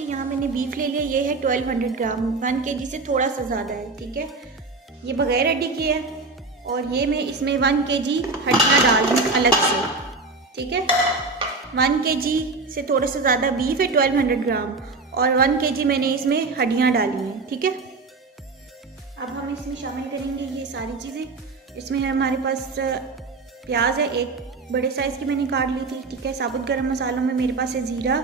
लिए यहाँ मैंने बीफ ले लिया, ये है 1200 ग्राम, 1 kg से थोड़ा सा ज़्यादा है, ठीक है। ये बगैर हड्डी की है और ये मैं इसमें 1 kg हड्डियाँ डाल दूँ अलग से, ठीक है। 1 kg से थोड़ा सा ज़्यादा बीफ है 1200 ग्राम और 1 kg मैंने इसमें हड्डियाँ डाली हैं, ठीक है। अब हम इसमें शामिल करेंगे ये सारी चीज़ें। इसमें है हमारे पास प्याज है, एक बड़े साइज़ की मैंने काट ली थी, ठीक है। साबुत गरम मसालों में मेरे पास है ज़ीरा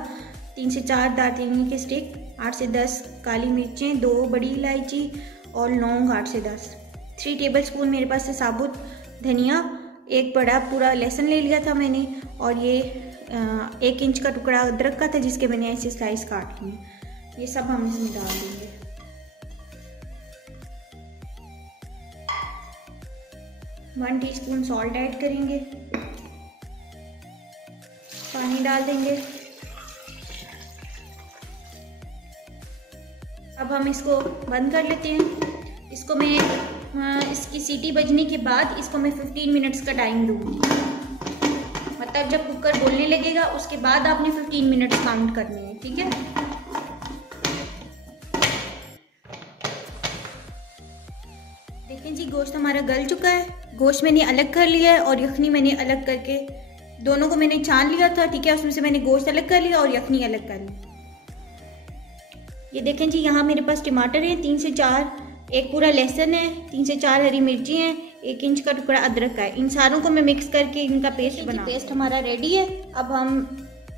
3 से 4 दालचीनी के स्टिक, 8 से 10 काली मिर्चें, 2 बड़ी इलायची और लौंग 8 से 10। 3 टेबलस्पून मेरे पास है साबुत धनिया, एक बड़ा पूरा लहसुन ले लिया था मैंने और ये 1 इंच का टुकड़ा अदरक का था जिसके मैंने ऐसे स्लाइस काट लिए। ये सब हम इसमें डाल देंगे। 1 टीस्पून सॉल्ट ऐड करेंगे, पानी डाल देंगे। अब हम इसको बंद कर लेते हैं। इसको मैं इसकी सीटी बजने के बाद इसको मैं 15 मिनट्स का टाइम दूँगी, मतलब जब कुकर बोलने लगेगा उसके बाद आपने 15 मिनट्स काउंट करने हैं, ठीक है। देखें जी, गोश्त हमारा गल चुका है। गोश्त मैंने अलग कर लिया है और यखनी मैंने अलग करके, दोनों को मैंने छान लिया था, ठीक है। उसमें से मैंने गोश्त अलग कर लिया और यखनी अलग कर ली। ये देखें जी, यहाँ मेरे पास टमाटर हैं 3 से 4, एक पूरा लहसुन है, 3 से 4 हरी मिर्ची हैं, 1 इंच का टुकड़ा अदरक का है। इन सारों को मैं मिक्स करके इनका पेस्ट बना। पेस्ट हमारा रेडी है। अब हम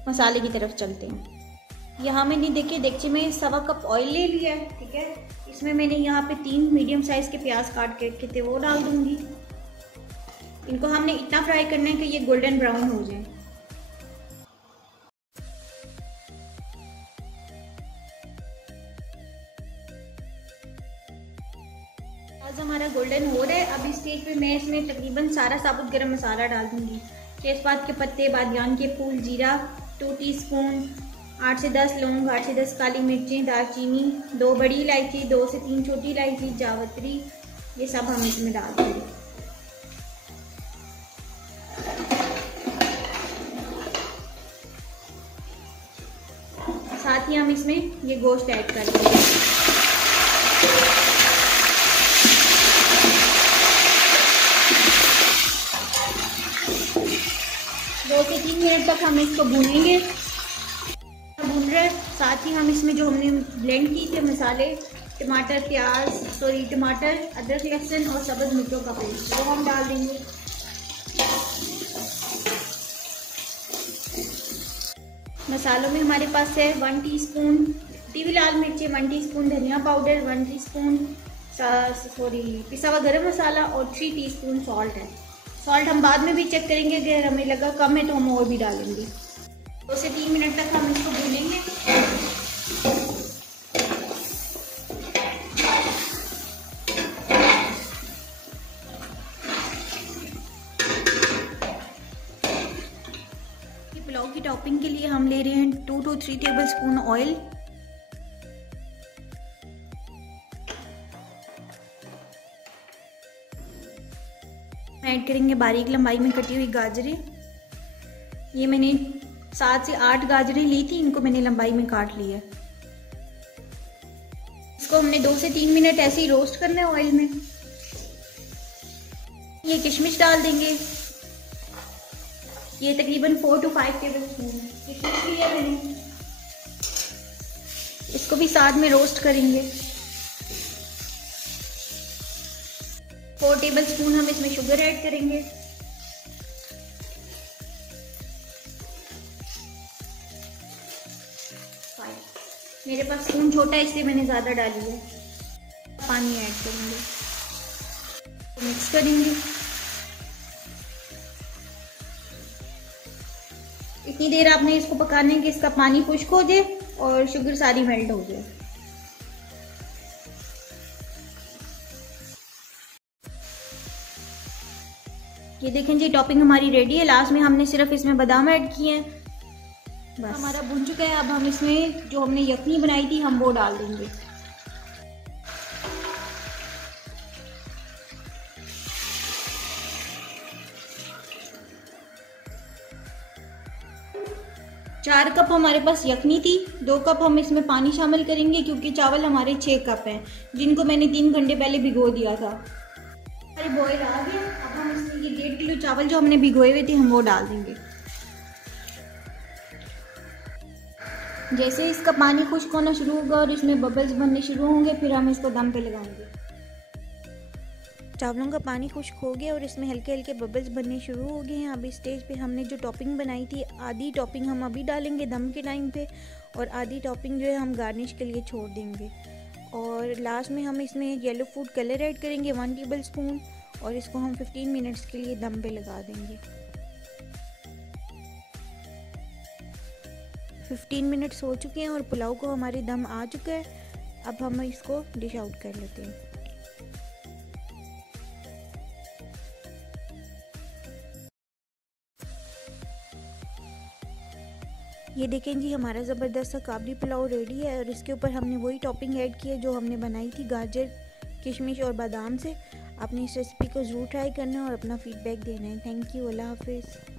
मसाले की तरफ चलते हैं। यहाँ मैंने देखिए देगची में 1.25 कप ऑयल ले लिया है, ठीक है। इसमें मैंने यहाँ पे 3 मीडियम साइज के प्याज काट के रखे थे, वो डाल दूंगी। इनको हमने इतना फ्राई करना है कि ये गोल्डन ब्राउन हो जाए। प्याज हमारा गोल्डन हो रहा है। अब इस स्टेज पे मैं इसमें तकरीबन सारा साबुत गरम मसाला डाल दूंगी। तेजपात के पत्ते, बादियान के फूल, जीरा 2 टीस्पून, 8 से 10 लौंग, 8 से 10 काली मिर्चें, दालचीनी, 2 बड़ी इलायची, 2 से 3 छोटी इलायची, जावित्री, ये सब हम इसमें डाल देंगे। साथ ही हम इसमें ये गोश्त ऐड कर देंगे। दो से 3 मिनट तक हम इसको भूनेंगे। भून रहे, साथ ही हम इसमें जो हमने ब्लेंड की थे मसाले, टमाटर, टमाटर, अदरक, लहसुन और सब्ज़ मिर्चों का पेस्ट, वो हम डाल देंगे। मसालों में हमारे पास है 1 टीस्पून कुटी हुई लाल मिर्ची, 1 टीस्पून धनिया पाउडर, 1 टीस्पून पिसा हुआ गरम मसाला और 3 टीस्पून सॉल्ट है। सॉल्ट हम बाद में भी चेक करेंगे, अगर हमें लगा कम है तो हम और भी डालेंगे। 2 से 3 मिनट तक हम इसको भूनेंगे। पुलाव की टॉपिंग के लिए हम ले रहे हैं 2 to 3 टेबलस्पून ऑयल। ऐड करेंगे बारीक लंबाई में कटी हुई गाजरें। ये मैंने 7 से 8 गाजरें ली थी, इनको मैंने लंबाई में काट लिया। इसको हमने 2 से 3 मिनट ऐसे ही रोस्ट करना है ऑयल में। ये किशमिश डाल देंगे, ये तकरीबन 4 to 5 टेबलस्पून किशमिश लिया मैंने। इसको भी साथ में रोस्ट करेंगे। 4 टेबलस्पून हम इसमें शुगर ऐड करेंगे। मेरे पास स्पून छोटा है इसलिए मैंने ज़्यादा डाली है। पानी ऐड करेंगे, मिक्स करेंगे। इतनी देर आपने इसको पकाना है कि इसका पानी खुश्क हो जाए और शुगर सारी मेल्ट हो जाए। ये देखें जी, टॉपिंग हमारी रेडी है। लास्ट में हमने सिर्फ इसमें बादाम ऐड किए हैं, बस हमारा भुन चुका है। अब हम इसमें जो हमने यखनी बनाई थी हम वो डाल देंगे। 4 कप हमारे पास यखनी थी, 2 कप हम इसमें पानी शामिल करेंगे क्योंकि चावल हमारे 6 कप हैं जिनको मैंने 3 घंटे पहले भिगो दिया था। हमारे बॉयल आ गया। अब हम इसमें ये 1.5 किलो चावल जो हमने भिगोए हुए थे हम वो डाल देंगे। जैसे इसका पानी खुश्क होना शुरू होगा और इसमें बबल्स बनने शुरू होंगे फिर हम इसको दम पे लगाएंगे। चावलों का पानी खुश्क हो गया और इसमें हल्के हल्के बबल्स बनने शुरू हो गए हैं। अब इस स्टेज पे हमने जो टॉपिंग बनाई थी आधी टॉपिंग हम अभी डालेंगे दम के टाइम पे और आधी टॉपिंग जो है हम गार्निश के लिए छोड़ देंगे। और लास्ट में हम इसमें येलो फूड कलर ऐड करेंगे 1 टेबल स्पून और इसको हम 15 मिनट्स के लिए दम पे लगा देंगे। 15 मिनट्स हो चुके हैं और पुलाव को हमारे दम आ चुका है। अब हम इसको डिश आउट कर लेते हैं। ये देखें जी हमारा ज़बरदस्त सा काबली पुलाव रेडी है और इसके ऊपर हमने वही टॉपिंग ऐड की है जो हमने बनाई थी गाजर, किशमिश और बादाम से। आपने इस रेसिपी को ज़रूर ट्राई करना है और अपना फीडबैक देना है। थैंक यू, अल्लाह हाफिज़।